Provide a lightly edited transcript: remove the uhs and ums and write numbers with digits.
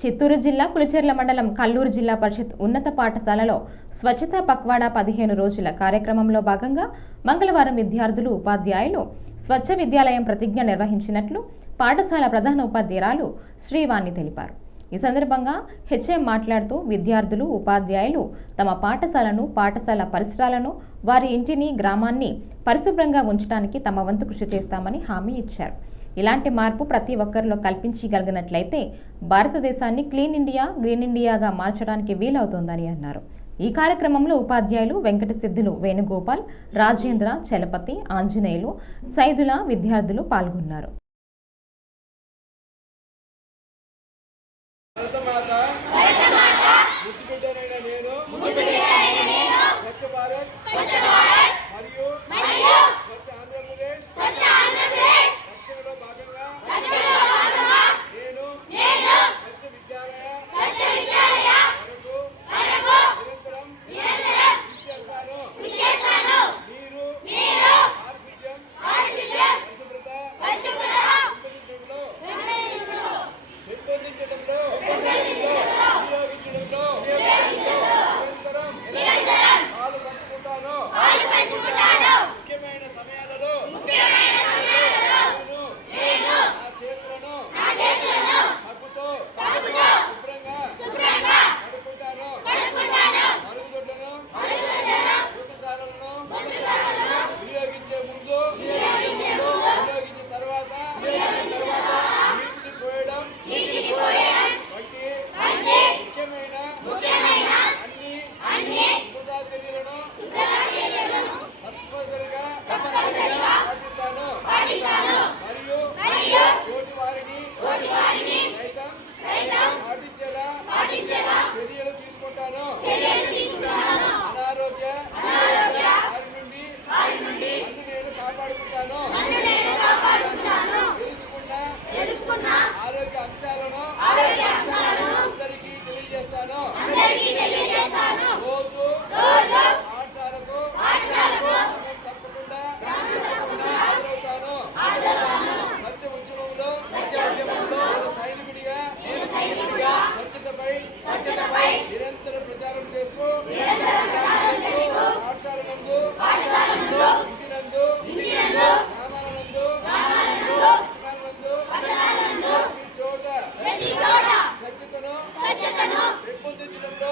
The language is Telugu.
చిత్తూరు జిల్లా పులిచెర్ల మండలం కల్లూరు జిల్లా పరిషత్ ఉన్నత పాఠశాలలో స్వచ్ఛతా పక్వాడా 15 రోజుల కార్యక్రమంలో భాగంగా మంగళవారం విద్యార్థులు ఉపాధ్యాయులు స్వచ్ఛ విద్యాలయం ప్రతిజ్ఞ నిర్వహించినట్లు పాఠశాల ప్రధాన ఉపాధ్యాయురాలు శ్రీవాణి తెలిపారు. ఈ సందర్భంగా హెచ్ఎం మాట్లాడుతూ విద్యార్థులు ఉపాధ్యాయులు తమ పాఠశాల పరిసరాలను వారి ఇంటిని గ్రామాన్ని పరిశుభ్రంగా ఉంచడానికి తమ వంతు కృషి చేస్తామని హామీ ఇచ్చారు. ఇలాంటి మార్పు ప్రతి ఒక్కరిలో కల్పించగలిగినట్లయితే భారతదేశాన్ని క్లీన్ ఇండియా, గ్రీన్ ఇండియాగా మార్చడానికి వీలవుతుందని అన్నారు. ఈ కార్యక్రమంలో ఉపాధ్యాయులు వెంకట సిద్ధులు వేణుగోపాల్, రాజేంద్ర, చలపతి, ఆంజనేయులు, సైదుల విద్యార్థులు పాల్గొన్నారు. స్వచ్ఛతను పెంపొందించడంలో